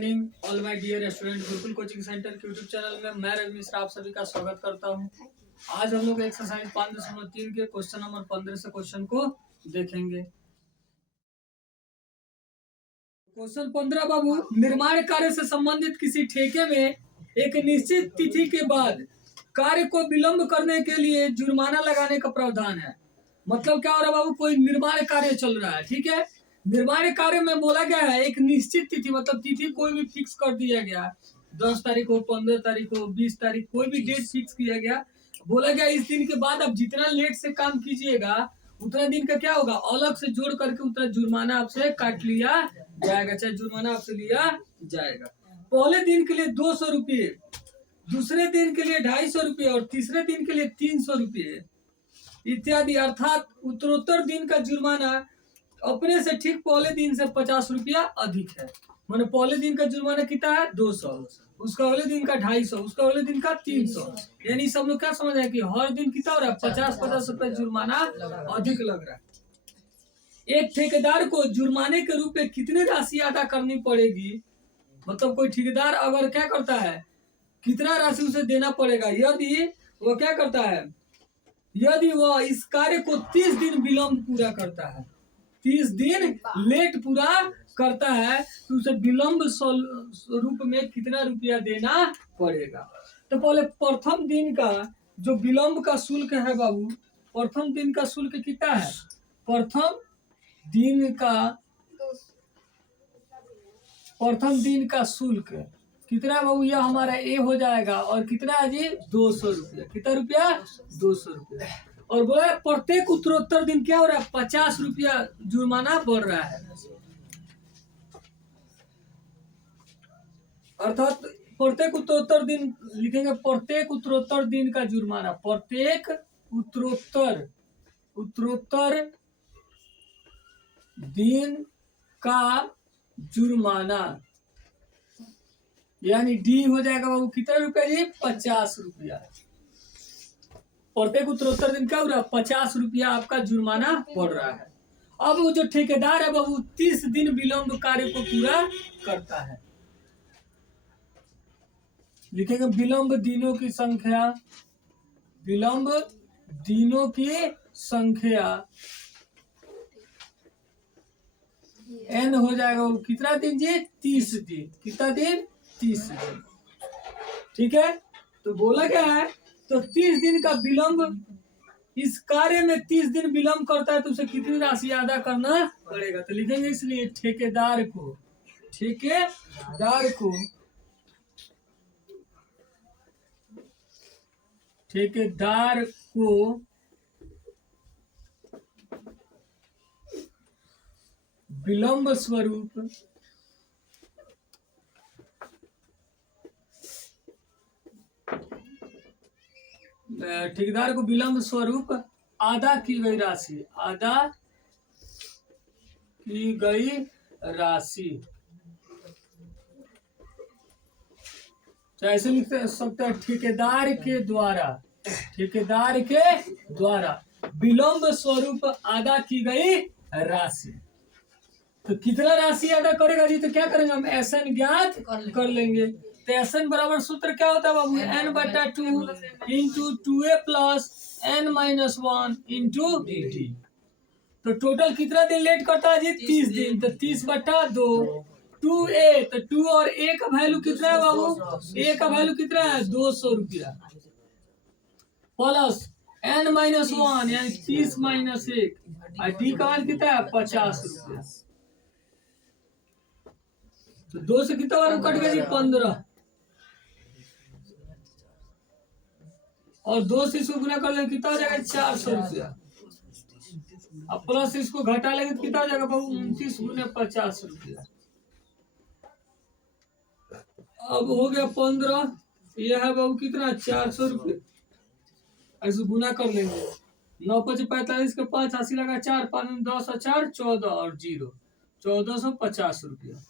Morning all my dear student. Gurukul coaching centre के YouTube channel में मैं रवि मिश्रा आप सभी का स्वागत करता हूं। आज हम लोग एक्सरसाइज 5.3 के क्वेश्चन नंबर 15 से क्वेश्चन को देखेंगे। क्वेश्चन 15 बाबू, निर्माण कार्य से संबंधित किसी ठेके में एक निश्चित तिथि के बाद कार्य को विलंब करने के लिए जुर्माना लगाने का प्रावधान है। मतलब क्या हो रहा है बाबू, कोई निर्माण कार्य चल रहा है, ठीक है। निर्माण कार्य में बोला गया है एक निश्चित तिथि, मतलब तिथि कोई भी फिक्स कर दिया गया, 10 तारीख हो, 15 तारीख हो, 20 तारीख, कोई भी डेट फिक्स किया गया। बोला गया इस दिन के बाद आप जितना लेट से काम कीजिएगा उतना दिन का क्या होगा, अलग से जोड़ करके उतना जुर्माना आपसे काट लिया जाएगा, चाहे जुर्माना आपसे लिया जाएगा। पहले दिन के लिए 200 रुपये, दूसरे दिन के लिए 250 रुपये और तीसरे दिन के लिए 300 रुपये इत्यादि। अर्थात उत्तरोत्तर दिन का जुर्माना अपने से ठीक पहले दिन से 50 रुपया अधिक है। माने पहले दिन का जुर्माना कितना है 200, उसका अगले दिन का 250, उसका अगले दिन का 300। यानी सब लोग क्या समझ रहे हैं कि हर दिन कितना हो रहा है, 50-50 रुपए जुर्माना अधिक लग रहा है। एक ठेकेदार को जुर्माने के रूप में कितनी राशि अदा करनी पड़ेगी, मतलब कोई ठेकेदार अगर क्या करता है कितना राशि उसे देना पड़ेगा यदि वो क्या करता है, यदि वह इस कार्य को 30 दिन विलंब पूरा करता है, 30 दिन लेट पूरा करता है तो उसे विलंब रूप में कितना रुपया देना पड़ेगा। तो पहले प्रथम दिन का जो विलंब का शुल्क है बाबू, प्रथम दिन का शुल्क कितना है, प्रथम दिन का शुल्क कितना है बाबू, यह हमारा ए हो जाएगा। और कितना है जी 200 रुपया, कितना रुपया 200 रुपया। और बोला प्रत्येक उत्तरोत्तर दिन क्या हो रहा है, 50 रुपया जुर्माना बढ़ रहा है। अर्थात प्रत्येक उत्तरोत्तर दिन लिखेंगे, प्रत्येक उत्तरोत्तर दिन का जुर्माना, प्रत्येक उत्तरोत्तर दिन का जुर्माना, यानी डी हो जाएगा बाबू कितना रुपया जी 50 रुपया। प्रत्येक उत्तरोत्तर दिन क्या हो रहा है 50 रुपया आपका जुर्माना पड़ रहा है। अब वो जो ठेकेदार है बाबू 30 दिन विलंब कार्य को पूरा करता है। लिखेंगे विलंब दिनों की संख्या, विलंब दिनों की संख्या n हो जाएगा वो कितना दिन जी 30 दिन, कितना दिन 30 दिन, ठीक है। तो बोला क्या है, तो 30 दिन का विलंब, इस कार्य में 30 दिन विलंब करता है तो उसे कितनी राशि अदा करना पड़ेगा। तो लिखेंगे इसलिए ठेकेदार को विलंब स्वरूप अदा की गई राशि, तो ऐसे लिख सकते हैं ठेकेदार के द्वारा विलंब स्वरूप अदा की गई राशि। तो कितना राशि अदा करेगा जी, तो क्या करेंगे हम एसएन ज्ञात कर लेंगे। तो एसएन बराबर सूत्र क्या होता है बाबू, n/2 into 2a plus n-1 into dt। तो टोटल कितना दिन लेट करता है जी 30 दिन, तो 30/2 2a, तो 2 और a का वैल्यू कितना है बाबू, a का वैल्यू कितना है 200 रुपया प्लस n-1 यानी 30 - 1 और d का वैल्यू कितना है 50 रुपया। तो 2 से कितना बार कट गया जी 15, और 2 से इसको गुना कर लेंगे कितना हो जाएगा 400 रुपया, अब प्लस इसको घटा लेंगे तो कितना हो जाएगा बाबू 29 × 50 रुपया। अब हो गया 15, यह है बाबू कितना 400 रुपये, ऐसे गुना कर लेंगे 9 × 5 = 45 के 5 80 लगा 4 5 10 और 4 14 और 0 1450 रुपया।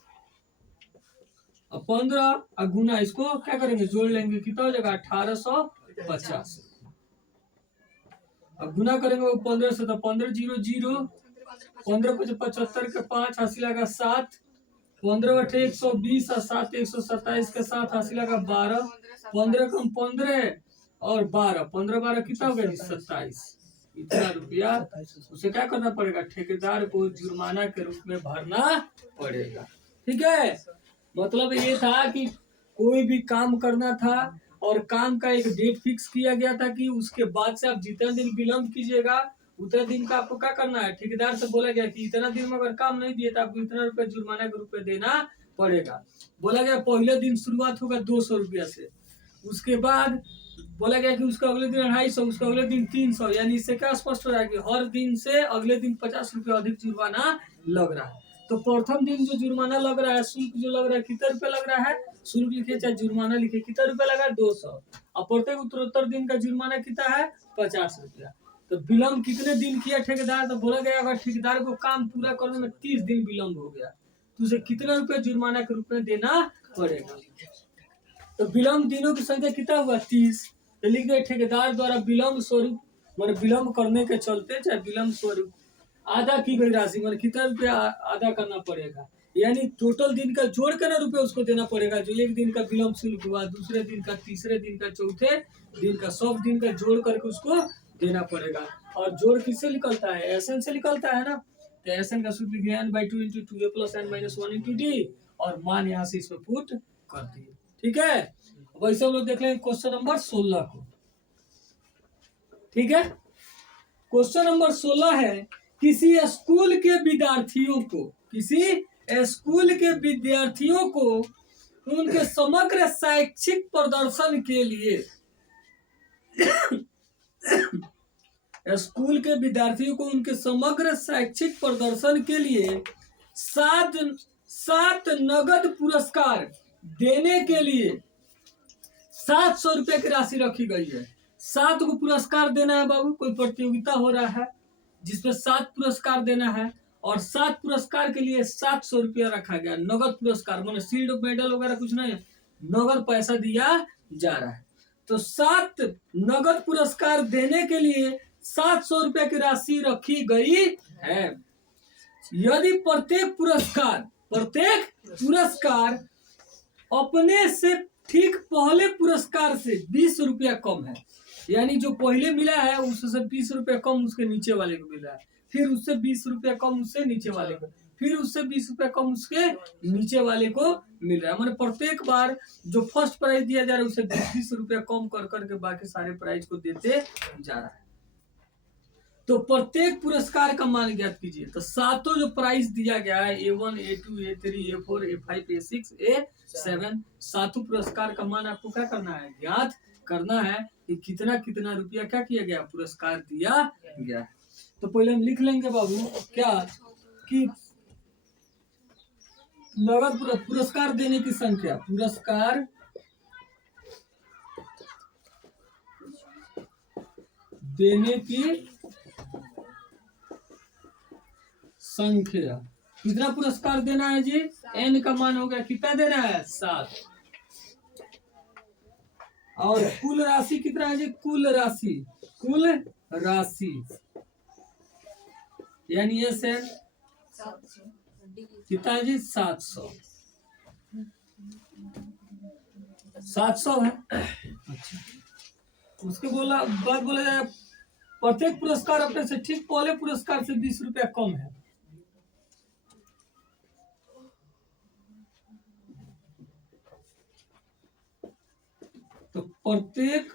अब 15 गुना इसको क्या करेंगे जोड़ लेंगे कितना हो जाएगा 1850। अब गुना करेंगे वो 15 से, तो 15 0 0, 15 × 5 = 75 के 5 80 लगा 7 15 बटे 120 और 7 127 के साथ हासिल लगा 12, 15 कम 15 और 12, 15 12 कितना हो गया 27। इतना रुपया उसे क्या करना पड़ेगा, ठेकेदार को जुर्माना के रूप में भरना पड़ेगा। ठीक है, मतलब ये था कि कोई भी काम करना था और काम का एक डेट फिक्स किया गया था कि उसके बाद से आप जितना दिन विलम्ब कीजिएगा उतने दिन का आपको क्या करना है, ठेकेदार से बोला गया कि इतना दिन में अगर काम नहीं दिए तो आपको इतना रुपया जुर्माना के रूप में देना पड़ेगा। बोला गया पहले दिन शुरुआत होगा 200 रुपया से, उसके बाद बोला गया कि उसका अगले दिन 250, उसका अगले दिन 300, यानी इससे क्या स्पष्ट हो रहा है कि हर दिन से अगले दिन 50 रुपया अधिक जुर्माना लग रहा है। तो प्रथम दिन जो जुर्माना लग रहा है, शुल्क जो लग रहा है, कितना रुपया लग रहा है, शुल्क लिखे चाहे जुर्माना लिखे, कितना रुपया लगा 200, और प्रत्येक उत्तरोत्तर दिन का जुर्माना कितना है 50 रुपया। तो विलम्ब कितने दिन किया ठेकेदार, तो बोला गया अगर ठेकेदार को काम पूरा करने में 30 दिन विलम्ब हो गया तो उसे कितना रुपया जुर्माना के रूप में देना पड़ेगा। तो विलम्ब दिनों की संख्या कितना हुआ 30, तो लिख गए ठेकेदार द्वारा विलम्ब स्वरूप, मतलब विलम्ब करने के चलते चाहे विलम्ब स्वरूप आधा की गई राशि, मतलब कितना रुपया आधा करना पड़ेगा, यानी टोटल दिन का जोड़ कर ना रुपया उसको देना पड़ेगा। जो एक दिन का विलम्ब शुल्क हुआ, दूसरे दिन का, तीसरे दिन का, चौथे दिन का, सब दिन का जोड़ करके उसको देना पड़ेगा। और जोड़ किससे निकलता है, एसएन से निकलता है ना, तो एसएन का सूत्र लिखिए n/2 × 2a + n - 1 × d, और मान यहाँ से इसमें पुट कर दिए। ठीक है, वैसे हम लोग देख लेंगे क्वेश्चन नंबर 16 को। ठीक है, क्वेश्चन नंबर 16 है, किसी स्कूल के विद्यार्थियों को, किसी स्कूल के विद्यार्थियों को उनके समग्र शैक्षिक प्रदर्शन के लिए स्कूल के विद्यार्थियों को उनके समग्र शैक्षिक प्रदर्शन के लिए सात नगद पुरस्कार देने के लिए 700 रुपए की राशि रखी गई है। 7 को पुरस्कार देना है बाबू, कोई प्रतियोगिता हो रहा है जिसमें 7 पुरस्कार देना है, और 7 पुरस्कार के लिए 700 रुपया रखा गया, नगद पुरस्कार, मतलब शील्ड मेडल वगैरह कुछ नहीं है, नगद पैसा दिया जा रहा है। तो 7 नगद पुरस्कार देने के लिए 700 रुपए की राशि रखी गई है। यदि प्रत्येक पुरस्कार अपने से ठीक पहले पुरस्कार से 20 रुपया कम है, यानी जो पहले मिला है उससे 20 रुपया कम उसके नीचे वाले को मिला है, फिर उससे 20 रुपया कम उससे नीचे वाले को, फिर उससे 20 रुपया कम उसके नीचे वाले को मिल रहा है, मतलब प्रत्येक बार जो फर्स्ट प्राइज दिया जा रहा है उसे 20 रुपया कम कर करके बाकी सारे प्राइज को देते जा रहा है। तो प्रत्येक पुरस्कार का मान ज्ञात कीजिए। तो सातों जो प्राइज दिया गया है A1 A2 A3 A4 A5 A6 A7, सातों पुरस्कार का मान आपको क्या करना है, ज्ञात करना है कि कितना कितना रुपया क्या किया गया, पुरस्कार दिया गया। तो पहले हम लिख लेंगे बाबू क्या कि नगद पुरस्कार देने की संख्या, पुरस्कार देने की संख्या, कितना पुरस्कार देना है जी, n का मान हो गया कितना देना है 7, और कुल राशि कितना है जी, कुल राशि यानी ये से कितना है जी 700 है। अच्छा, उसके बाद बोला जाए प्रत्येक पुरस्कार अपने से ठीक पहले पुरस्कार से 20 रुपया कम है। तो प्रत्येक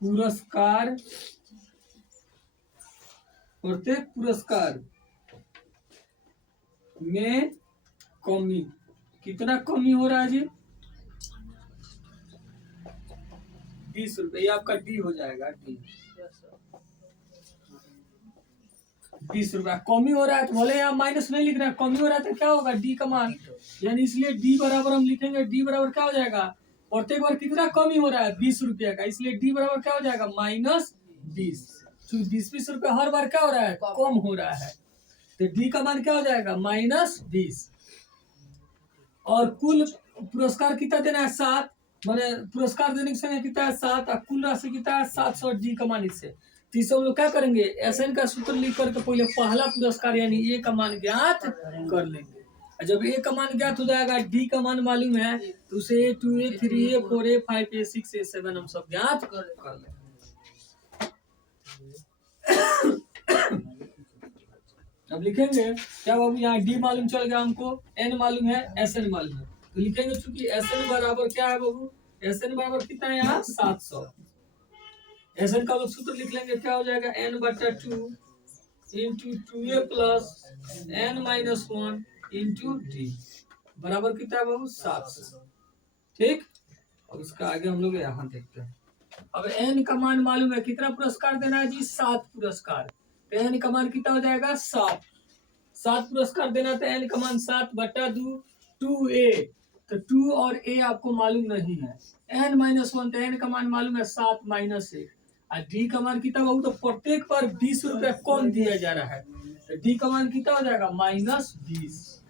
पुरस्कार में कमी, कितना कमी हो रहा है जी 20 रुपये, आपका डी हो जाएगा, डी 20 रुपया कमी हो रहा है। तो बोले यहाँ माइनस नहीं लिख रहा है, कमी हो रहा है तो क्या होगा, डी का मान, यानी इसलिए डी बराबर हम लिखेंगे, डी बराबर क्या हो जाएगा, प्रत्येक बार कितना कमी हो रहा है 20 रुपया का, इसलिए डी बराबर क्या हो जाएगा -20, क्योंकि 20 रुपया हर बार क्या हो रहा है, कम हो रहा है, तो डी का मान क्या हो जाएगा -20। और कुल पुरस्कार कितना देना है 7, मैंने पुरस्कार देने की संख्या कितना है 7, और कुल राशि कितना है 700, डी का मान इससे, तीसरा हम लोग क्या करेंगे, एसएन का सूत्र लिख करके पहले पहला पुरस्कार यानी ए का मान ज्ञात कर लेंगे। और जब ए का मान ज्ञात हो जाएगा, डी का मान मालूम है, तो उसे A2 A3 A4 A5 A6 A7 हम सब ज्ञात कर लेंगे। अब लिखेंगे क्या बाबू, यहाँ डी मालूम चल गया हमको, एन मालूम है, एस एन मालूम है, तो लिखेंगे चूंकि एस एन बराबर क्या है बाबू, एस एन बराबर कितना है यहाँ 700। एस एन का लोग सूत्र लिख लेंगे, क्या हो जाएगा n बटा 2 into 2a plus n minus 1 into D बराबर कितना है बाबू 700। ठीक, और उसका आगे हम लोग यहाँ देखते हैं। अब n का मान मालूम है, कितना पुरस्कार देना है जी, 7 पुरस्कार, तो n का मान कितना हो जाएगा 7 पुरस्कार देना, तो n का मान 7 बटा 2a, तो 2 और a आपको मालूम नहीं है, n माइनस 1, तो n का मान मालूम है 7 माइनस 1, और डी का मान कितना बाबू, तो प्रत्येक बार 20 रुपया कम दिया जा रहा है, तो डी का मान कितना हो जाएगा -20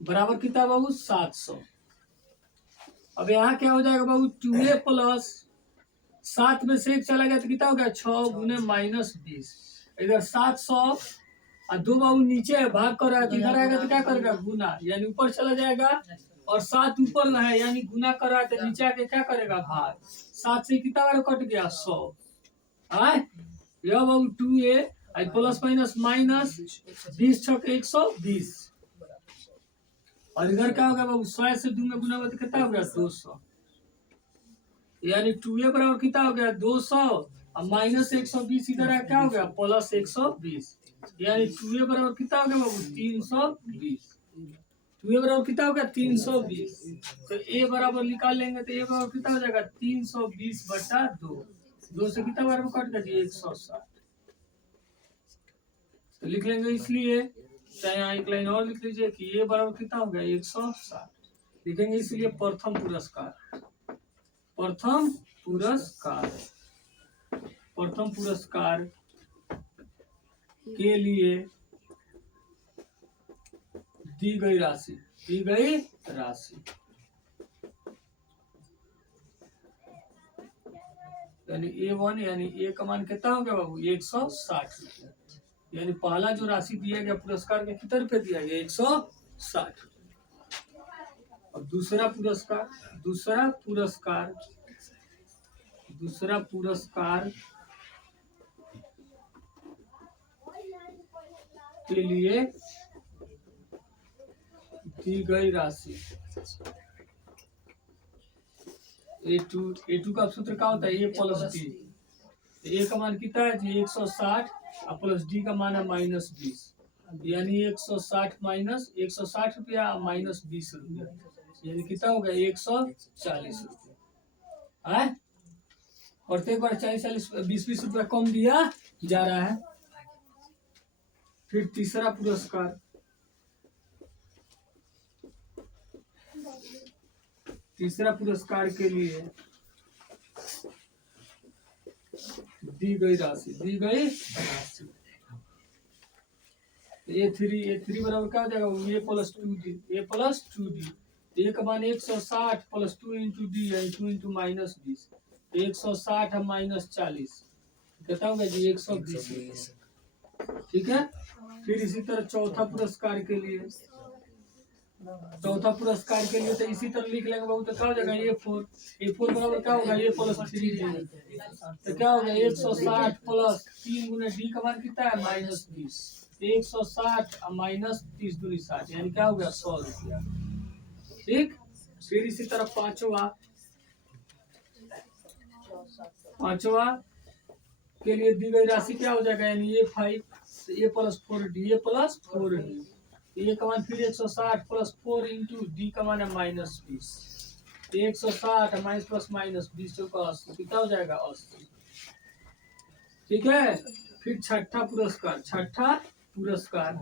बराबर कितना बाबू 700। अब यहाँ क्या हो जाएगा बाबू, 2a प्लस 7 में से 1 चला गया तो कितना हो गया 6 गुने -20, इधर 700 और 2 बाबू नीचे है, भाग कर रहा है, तो इधर आएगा तो क्या करेगा गुना, यानी ऊपर चला जाएगा, और 7 ऊपर में है यानी गुना कर रहा है, तो नीचे आके क्या करेगा भाग, 7 से कितना बार कट गया 100, यह बाबू 2a प्लस माइनस माइनस 20 छक 120, और इधर क्या होगा बाबू 100 से 2 में गुना तो कितना हो गया 200, यानी 2a बराबर कितना हो गया 200 और माइनस 120, इधर है क्या हो गया प्लस 120, यानी 2a बराबर कितना हो गया बाबू 320, 2a बराबर कितना हो गया 320, तो a बराबर निकाल लेंगे, तो a बराबर कितना हो जाएगा 320 बटा 2 से कितना बराबर कट गया 160, तो लिख लेंगे, इसलिए चाहे यहाँ एक लाइन और लिख लीजिए कि a बराबर कितना हो गया 160 लिखेंगे, इसलिए प्रथम पुरस्कार, प्रथम पुरस्कार के लिए दी गई राशि यानी A1 यानी ए का मान कितना हो गया बाबू 160 रुपया, यानी पहला जो राशि दिया गया पुरस्कार में कितने रुपए दिया गया 160। और दूसरा पुरस्कार के लिए दी गई राशि A2 का सूत्र क्या होता है a प्लस डी, a का मान कितना है जी 160 और प्लस डी का मान है -20, यानी 160 माइनस 160 रुपया माइनस 20 रुपया, यानी कितना हो गया 140 रुपया है, प्रत्येक बार 40 20 रुपया कम दिया जा रहा है। फिर तीसरा पुरस्कार के लिए दी गई राशि A3 बराबर क्या हो जाएगा a प्लस 2d, a का मान 160 प्लस 2 इंटू डी यानी 2 इंटू -20, 160 माइनस 40 कितना होगा जी 120, ठीक है। फिर इसी तरह चौथा पुरस्कार के लिए तो इसी तरह लिख लेंगे बाबू, तो क्या हो जाएगा A4 बराबर क्या होगा a प्लस 3d, तो क्या होगा 160 प्लस 3 गुना डी का मान कितना है -20, 160 माइनस 30 दूनी 60, यानी क्या हो गया 100 रुपया, ठीक। फिर इसी तरह पांचवा के लिए दी गई राशि क्या हो जाएगा, यानी A प्लस 4d, ए का मान फिर 160 प्लस 4 इंटू डी का मान है -20, 160 माइनस प्लस -20 का 80 कितना हो जाएगा 80, ठीक है। फिर छठा पुरस्कार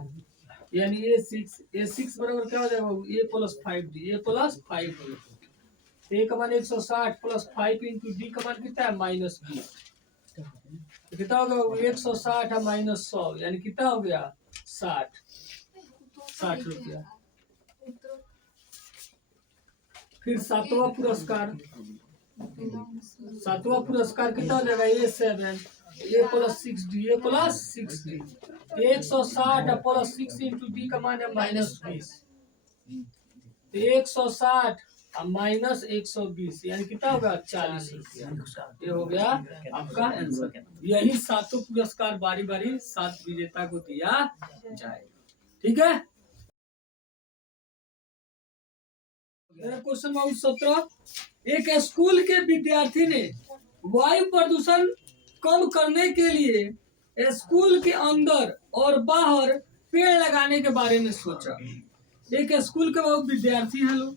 यानी A6 बराबर क्या हो जाएगा a प्लस 5d, ए का मान 160 प्लस 5 इंटू डी का मान कितना है -20, तो कितना होगा 160 माइनस 100 यानी कितना हो गया 60 रुपया। फिर सातवां पुरस्कार सातवां पुरस्कार कितना हो जाएगा A7 A+6D A+6D 160 plus 6 into D का मान है -20 160 और माइनस 120 यानी कितना होगा 40 रुपया। ये हो गया आपका आंसर। यही सातों पुरस्कार बारी बारी 7 विजेता को दिया जाएगा। ठीक है। क्वेश्चन नंबर 17 एक स्कूल के विद्यार्थी ने वायु प्रदूषण कम करने के लिए स्कूल के अंदर और बाहर पेड़ लगाने के बारे में सोचा। एक स्कूल के बहुत विद्यार्थी हैं लोग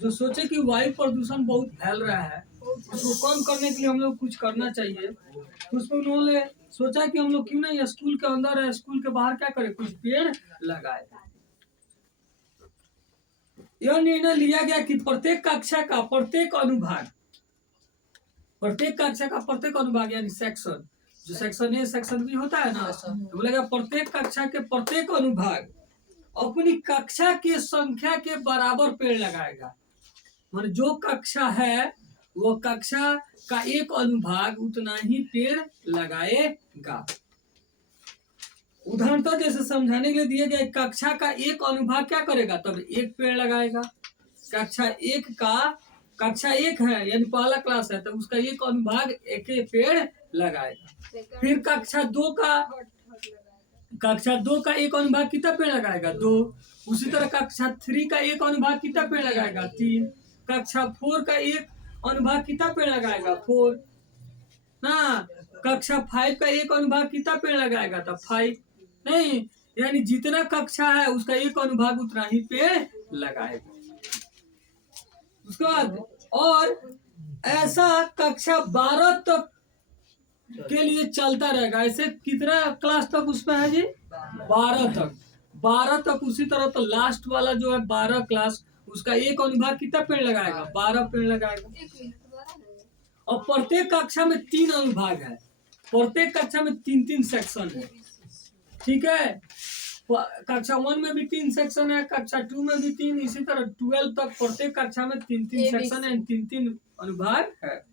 जो सोचे कि वायु प्रदूषण बहुत फैल रहा है, उसको कम करने के लिए हम लोग कुछ करना चाहिए। तो उसमें उन्होंने सोचा कि हम लोग क्यों नहीं स्कूल के अंदर है स्कूल के बाहर क्या करें, कुछ पेड़ लगाए। यह निर्णय लिया गया कि प्रत्येक कक्षा का प्रत्येक अनुभाग यानी सेक्शन, जो सेक्शन ए सेक्शन बी होता है ना, तो बोलेगा प्रत्येक कक्षा के प्रत्येक अनुभाग अपनी कक्षा की संख्या के बराबर पेड़ लगाएगा। मतलब जो कक्षा है वो कक्षा का एक अनुभाग उतना ही पेड़ लगाएगा। उदाहरण तो जैसे समझाने के लिए दिया गया कक्षा का एक अनुभाग क्या करेगा, तब एक पेड़ लगाएगा। कक्षा एक है यानी पहला क्लास है तो उसका एक अनुभाग एक पेड़ लगाएगा। फिर कक्षा दो का एक अनुभाग कितना पेड़ लगाएगा, 2। उसी तरह कक्षा 3 का एक अनुभाग कितना पेड़ लगाएगा, 3। कक्षा 4 का एक अनुभाग कितना पेड़ लगाएगा, 4 ना। कक्षा 5 का एक अनुभाग कितना पेड़ लगाएगा, तो 5 नहीं, यानी जितना कक्षा है उसका एक अनुभाग उतना ही पेड़ लगाएगा। उसके बाद और ऐसा कक्षा 12 तक के लिए चलता रहेगा। ऐसे कितना क्लास तक उसमें है जी, 12 तक। उसी तरह तो लास्ट वाला जो है 12 क्लास उसका एक अनुभाग कितना पेड़ लगाएगा, 12 पेड़ लगाएगा। और प्रत्येक कक्षा में 3 अनुभाग है, प्रत्येक कक्षा में 3-3 सेक्शन है। ठीक है। कक्षा 1 में भी 3 सेक्शन है, कक्षा 2 में भी 3, इसी तरह 12 तक प्रत्येक कक्षा में 3-3 सेक्शन है, 3-3 अनुभाग है।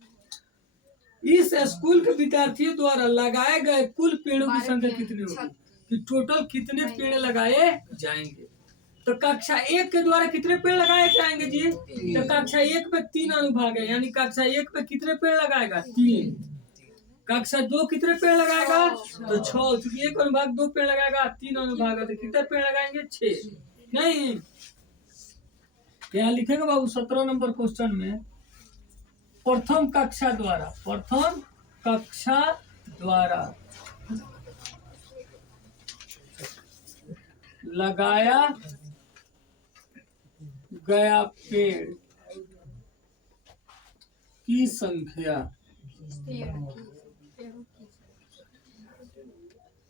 इस स्कूल के विद्यार्थियों द्वारा लगाए गए कुल पेड़ों की संख्या कितनी होगी, कि टोटल कितने पेड़ लगाए जाएंगे। तो कक्षा 1 के द्वारा कितने पेड़ लगाए जाएंगे जी, तो कक्षा 1 पे 3 अनुभाग है, यानी कक्षा 1 पे कितने पेड़ लगाएगा, 3। कक्षा 2 कितने पेड़ लगाएगा, तो 6। क्योंकि एक अनुभाग 2 पेड़ लगाएगा, 3 अनुभाग है तो कितने पेड़ लगाएंगे, 6। नहीं, क्या लिखेगा बाबू 17 नंबर क्वेश्चन में, प्रथम कक्षा द्वारा लगाया गया पेड़ की संख्या,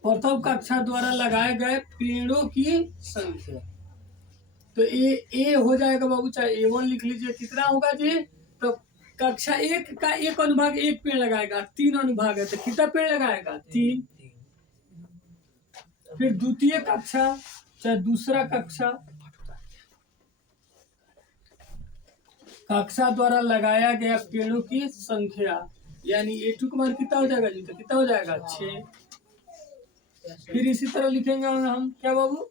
प्रथम कक्षा द्वारा लगाए गए पेड़ों की संख्या। तो ए हो जाएगा बाबू, चाहे A1 लिख लीजिए। कितना होगा जी, तो कक्षा 1 का एक अनुभाग 1 पेड़ लगाएगा, 3 अनुभाग है तो कितना पेड़ लगाएगा, 3। फिर द्वितीय कक्षा चाहे दूसरा कक्षा द्वारा लगाया गया पेड़ों की संख्या, यानी A2 का मान कितना हो जाएगा जी, तो कितना हो जाएगा, 6। फिर इसी तरह लिखेंगे हम क्या बाबू,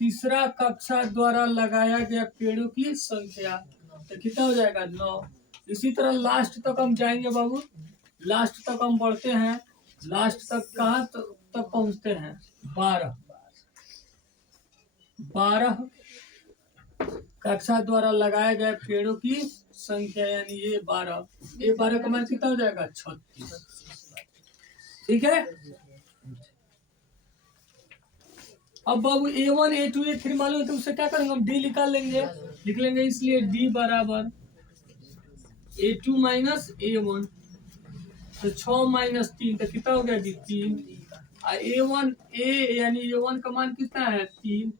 तीसरा कक्षा द्वारा लगाया गया पेड़ों की संख्या, तो कितना हो जाएगा, 9। इसी तरह लास्ट तक हम जाएंगे बाबू, लास्ट तक हम बढ़ते हैं। लास्ट तक कहाँ तक पहुँचते हैं, 12 कक्षा द्वारा लगाए गए पेड़ों की संख्या, यानी ये 12 का मान कितना हो जाएगा, 36। ठीक है। अब बाबू A1 A2 A3 मालूम है तो उससे क्या करेंगे, हम D निकाल लेंगे, लिख लेंगे। इसलिए D बराबर A2 माइनस A1, तो 6 माइनस 3 तो कितना हो गया जी, 3। और A1 यानी A1 का मान कितना है, 3।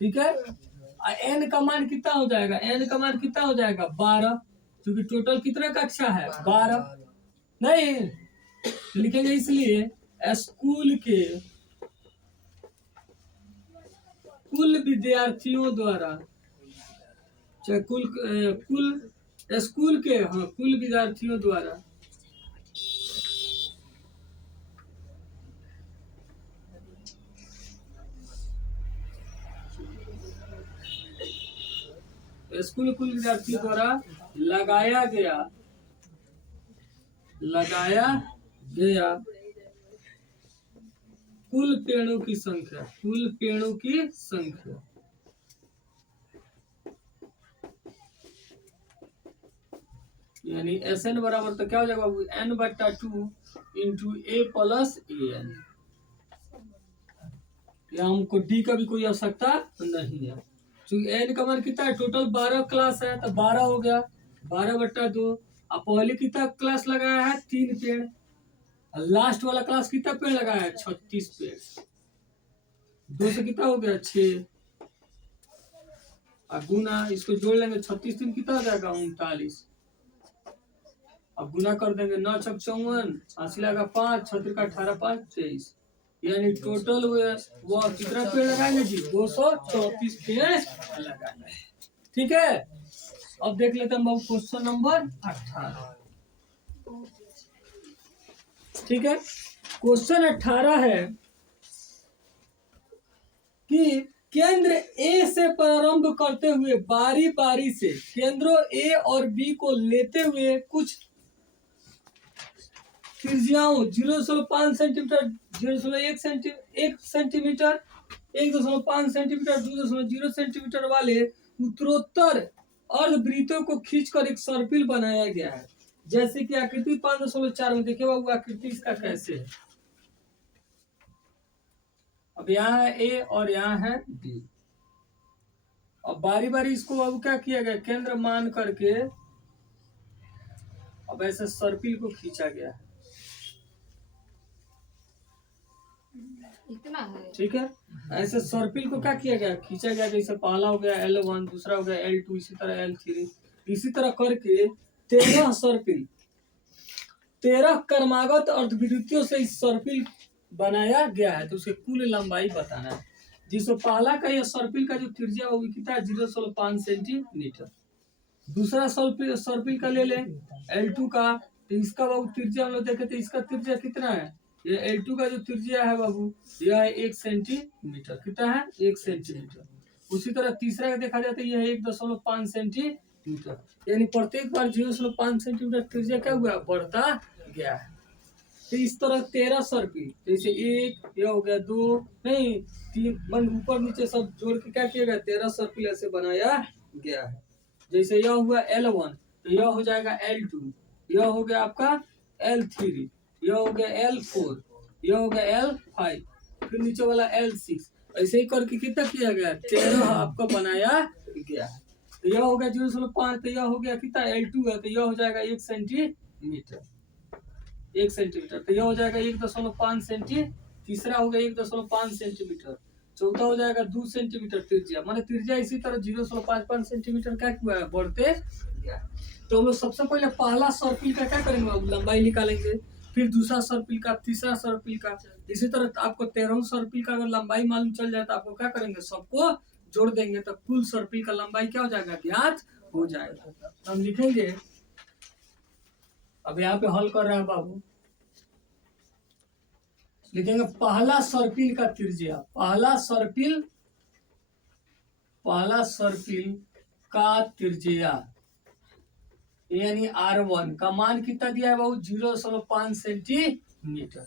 ठीक है। और N का मान कितना हो जाएगा, N का मान कितना हो जाएगा, 12, क्योंकि टोटल कितना कक्षा है, 12। नहीं लिखेंगे, इसलिए स्कूल के कुल विद्यार्थियों द्वारा, चाहे कुल स्कूल के, हाँ, कुल विद्यार्थियों द्वारा स्कूल कुल विद्यार्थियों द्वारा लगाया गया लगाया गया कुल पेड़ों की संख्या, कुल पेड़ों की संख्या यानी एस एन बराबर तो क्या हो जाएगा बाबू, एन बट्टा 2 into A plus A N. या हमको डी का भी कोई आवश्यकता नहीं है, क्योंकि एन का मान कितना है, टोटल 12 क्लास है तो 12 हो गया, 12/2। अब पहले कितना क्लास लगाया है, 3 पेड़। लास्ट वाला क्लास कितना पेड़ लगाया है, 36 पेड़। 2 से कितना हो गया, 6। अब गुना इसको जोड़ लेंगे, 36 दिन कितना हो जाएगा, 39। अब गुना कर देंगे, 9 छक 54, 80 लगा 5, 36 का 18 5 23, यानी टोटल वो कितना पेड़ लगाएंगे जी, 234 पेड़ लगाएंगे। ठीक है, अब देख लेते हैं बाबू क्वेश्चन नंबर 18। ठीक है, क्वेश्चन 18 है कि केंद्र ए से प्रारंभ करते हुए बारी बारी से केंद्रों ए और बी को लेते हुए कुछ त्रिज्याओं 0.5 सेंटीमीटर, 0.1 सेंटीमीटर, 1.5 सेंटीमीटर, 2.0 सेंटीमीटर वाले उत्तरोत्तर अर्धवृत्तों को खींचकर एक सर्पिल बनाया गया है। जैसे कि आकृति 5.4 में देखिए बाबू, आकृति इसका कैसे है। अब यहाँ है ए और यहाँ है बी। अब बारी बारी इसको बाबू क्या किया गया, केंद्र मान करके अब ऐसे सर्पिल को खींचा गया है। इतना है, ठीक है, ऐसे सर्पिल को क्या किया गया, खींचा गया। जैसे पहला हो गया L1, दूसरा हो गया L2, इसी तरह L3, इसी तरह करके 13 सर्पिल, 13 क्रमागत अर्धविद्युतियों से इस सर्पिल बनाया गया है। तो उसे कुल लंबाई बताना है। जिसमें पहला का यह सर्पिल का जो त्रिज्या वो कितना है, 0.5 सेंटीमीटर। दूसरा सर्पिल का ले लें L2 का, तो इसका बाबू त्रिज्या हम लोग देखे थे, इसका त्रिज्या कितना है, ये L2 का जो त्रिज्या है बाबू, यह है 1 सेंटीमीटर। कितना है, 1 सेंटीमीटर। उसी तरह तीसरा का देखा जाता है, यह है 1.5 सेंटीमीटर। यानी प्रत्येक बार 0.5 सेंटीमीटर त्रिज्या क्या हुआ, बढ़ता गया है। तो इस तरह 13 सर्पिल, जैसे 1, यह हो गया 2, नहीं 3, मन ऊपर नीचे सब जोड़ के क्या किया गया, 13 सर्पिल ऐसे बनाया गया है। जैसे यह हुआ L1, तो यह हो जाएगा L2, यह हो गया आपका L3, यह हो गया L4, यह हो गया L5, फिर नीचे वाला L6। ऐसे ही करके कितना किया गया, 13 आपका बनाया गया। तो यह हो गया 0.5, तो यह हो गया कितना, L2 है, तो यह हो जाएगा 1 सेंटीमीटर, 1 सेंटीमीटर। तो यह हो जाएगा 1.5 सेंटी, तीसरा हो गया 1.5 सेंटीमीटर, चौथा हो जाएगा 2 सेंटीमीटर त्रिज्या। माने त्रिज्या इसी तरह 0.55 सेंटीमीटर का हुआ है, बढ़ते गया। तो हम लोग सबसे पहले पहला सर्पिल का क्या करेंगे, लंबाई निकालेंगे, फिर दूसरा सर्पिल का, तीसरा सर्पिल का। इसी तरह आपको 13 सर्पिल का अगर लंबाई मालूम चल जाए तो आपको क्या करेंगे, सबको जोड़ देंगे, तो कुल सर्पिल का लंबाई क्या हो जाएगा, ज्ञात हो जाएगा। तो हम लिखेंगे, अब यहाँ पे हल कर रहे हैं बाबू, लिखेंगे पहला सर्पिल का त्रिज्या, पहला सर्पिल का त्रिज्या यानी R1 का मान कितना दिया है बाबू, 0.5 सेंटीमीटर।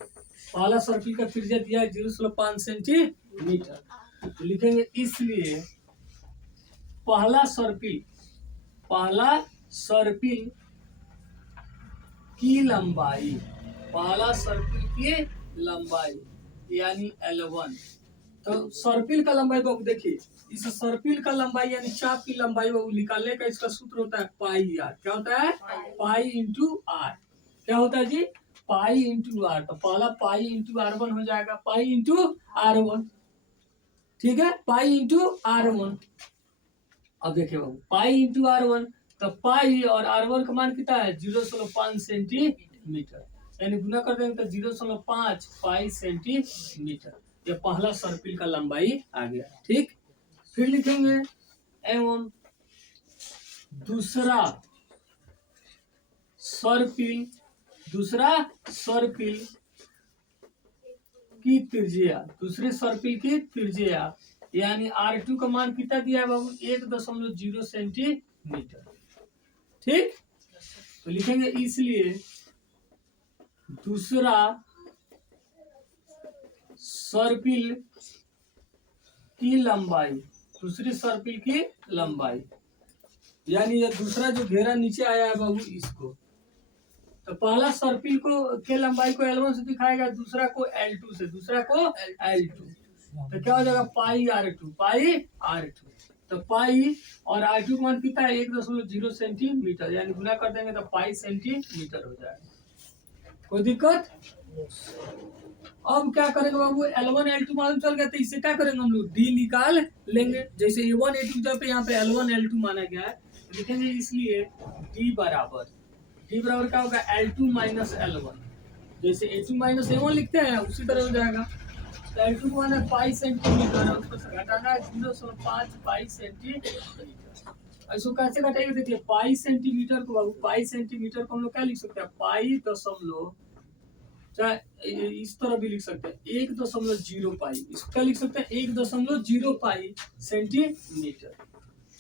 पहला सर्पिल का त्रिज्या दिया है 0.5 सेंटीमीटर। तो लिखेंगे इसलिए पहला सर्पिल की लंबाई, पहला सर्पिल की लंबाई यानी L1। तो सर्पिल का लंबाई बाबू देखिए, इस सर्पिल का लंबाई यानी चाप की लंबाई बाबू निकालने का इसका सूत्र होता है पाई आर। क्या होता है, पाई इंटू आर। क्या होता है जी, पाई इंटू आर। तो पहला पाई इंटू R1 हो जाएगा, पाई इंटू R1। ठीक है, पाई इंटू R1। अब देखिए बाबू, पाई इंटू R1, तो पाई और R1 का मान कितना है, 0.5 सेंटीमीटर। यानी गुना कर देंगे तो 0.5 पाई सेंटीमीटर। ये पहला सर्पिल का लंबाई आ गया। ठीक, फिर लिखेंगे एवं दूसरा सर्पिल, दूसरा सर्पिल की त्रिज्या, दूसरे सर्पिल की त्रिज्या, यानी R2 का मान कितना दिया है बाबू? 1.0 सेंटीमीटर। ठीक, तो लिखेंगे इसलिए दूसरा सर्पिल की लंबाई, दूसरी सर्पिल की लंबाई, यानी ये दूसरा जो घेरा नीचे आया है बाबू इसको, तो पहला सर्पिल को के लंबाई को L1 से दिखाएगा, दूसरा को L2 से, दूसरा को L2, तो क्या हो जाएगा? पाई R2, तो पाई और R2 मान कितना है? 1.0 सेंटीमीटर, यानी गुना कर देंगे तो पाई सेंटीमीटर हो जाएगा। कोई दिक्कत? अब क्या करेंगे बाबू? L1 L2 मालूम चल गया, तो इससे क्या करेंगे हम लोग? D निकाल लेंगे। जैसे A1 A2 जब यहाँ पे L1 L2 माना गया है, तो लिखेंगे इसलिए D बराबर क्या होगा? L2 minus L1। जैसे A2 माइनस A1 लिखते हैं उसी तरह हो जाएगा। तो L2 को माना पाई सेंटीमीटर, उसको घटाना है 0.5 पाई सेंटीमीटर। इसको कैसे घटाएंगे? देखिए पाई सेंटीमीटर को बाबू, पाई सेंटीमीटर को हम लोग क्या लिख सकते हैं? पाई दशमलव, चाहे इस तरह भी लिख सकते हैं 1.0 पाई, इसको क्या लिख सकते हैं? 1.0 पाई सेंटीमीटर,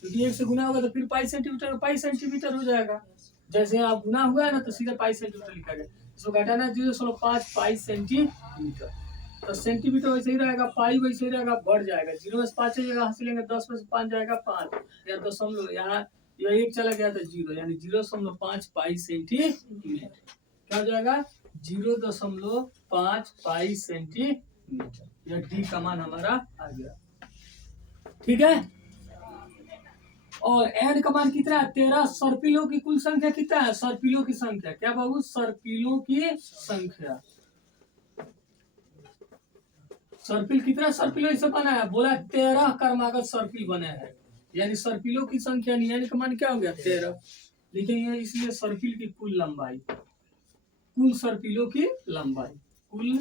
क्योंकि 1 से गुना होगा तो फिर पाई सेंटीमीटर हो जाएगा। जैसे आप गुना हुआ है ना, तो सीधा पाई सेंटीमीटर लिखा गया। इसको घटाना 0.5 पाई सेंटीमीटर, तो सेंटीमीटर वैसे ही रहेगा, पाई वैसे ही रहेगा, बढ़ जाएगा। 0 में से 5 जाएगा, हंसी लेंगे 10 में से 5 जाएगा 5, या दशमलव, यहाँ यह 1 चला गया तो 0, यानी 0.5 पाई सेंटीमीटर क्या हो जाएगा? 0.5 पाई सेंटीमीटर। यह डी का मान हमारा आ गया। ठीक है, और एन का मान कितना है? 13। सर्पिलों की कुल संख्या कितना है? सर्पिलों की संख्या क्या बाबू? सर्पिलों की संख्या, सर्पिल कितना सर्पिल इसे बना है? बोला 13 क्रमागत सर्पिल बने हैं, यानी सर्पिलों की संख्या नहीं, यानी का मान क्या हो गया? 13 लिखेंगे। इसलिए सर्पिल की कुल लंबाई, कुल सर्पिलों की लंबाई, कुल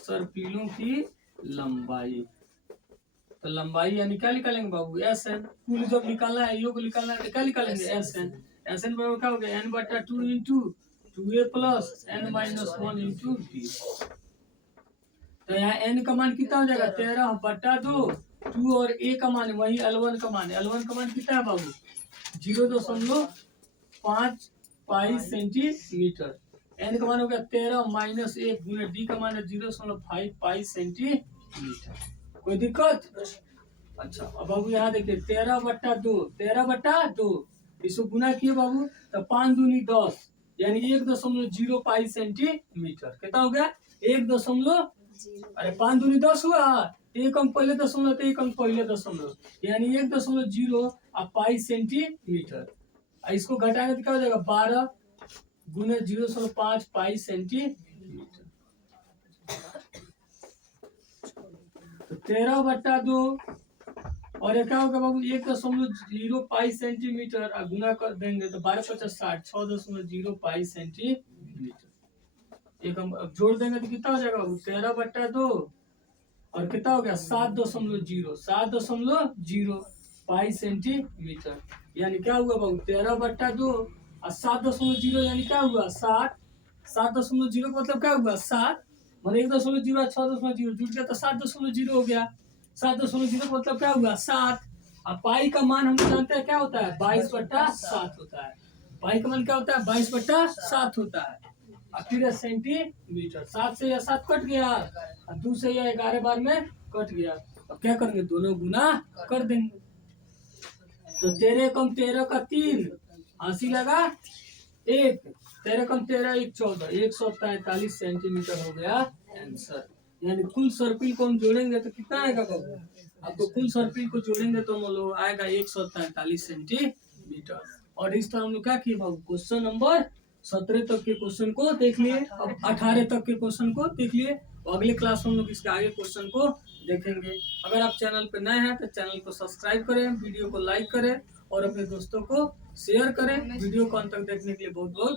सर्पिलों की लंबाई, तो लंबाई यानी क्या निकालेंगे बाबू? SN। कुल जब निकालना है, योग निकालना है, तो क्या निकालेंगे? SN। SN बराबर क्या हो गया? N/2 into 2A plus N-1 into D। तो यहाँ N का मान कितना हो जाएगा? 13/2, 2 और A का मान वही L1 का मान है। L1 का मान कितना है बाबू? 0.5 पाई सेंटीमीटर। N का मान हो गया 13 माइनस 1 गुने D का मान है 0.5 पाई सेंटीमीटर। कोई दिक्कत? अच्छा, अब बाबू यहाँ देखिए 13/2, इसको गुना किए बाबू तो 5 दूनी 10, यानी 1.0 पाई सेंटीमीटर। कितना हो गया? 1. अरे 5 दूनी 10 हुआ, एक अंक पहले दशमलव तो एक अंक पहले दशमलव, यानी 1.0 पाई सेंटीमीटर। इसको घटाएंगे तो क्या हो जाएगा? 12 गुने 0.5 पाई सेंटीमीटर, तो 13/2 और ये क्या होगा बाबू? 1.0 पाई सेंटीमीटर, और गुना कर देंगे तो 12×5 = 60, 6.0 पाई सेंटीमीटर। एक हम अब जोड़ देंगे तो कितना हो जाएगा बाबू? 13/2 और कितना हो गया? 7.0 पाई सेंटीमीटर, यानी क्या हुआ बाबू? 13/2 और 7.0 यानी क्या हुआ? 7। 7.0 मतलब क्या हुआ? 7, मतलब 1.0 और 6.0 जुड़ गया तो 7.0 हो गया। 7.0 मतलब क्या हुआ? 7। अब पाई का मान हम जानते हैं क्या होता है? 22/7 होता है। पाई का मान क्या होता है? 22/7 होता है। और फिर सेंटीमीटर, 7 से यह 7 कट गया और 2 से यह 11 बार में कट गया। अब क्या करेंगे? दोनों गुना कर देंगे, तो 13 कम 13 का 3, 80 लगा 1, 13 कम 13 1 14, 143 सेंटीमीटर हो गया आंसर। यानी कुल सर्पिल को हम जोड़ेंगे तो कितना आएगा बाबू? आपको कुल सर्पिल को जोड़ेंगे तो हम लोग आएगा 143 सेंटीमीटर। और इस तरह हम लोग क्या किए बाबू? क्वेश्चन नंबर 17 तक के क्वेश्चन को देख लिए, अब 18 तक के क्वेश्चन को देख लिए। तो अगले क्लास में हम लोग इसके आगे क्वेश्चन को देखेंगे। अगर आप चैनल पर नए हैं तो चैनल को सब्सक्राइब करें, वीडियो को लाइक करें और अपने दोस्तों को शेयर करें। वीडियो को अंत तक देखने के लिए बहुत बहुत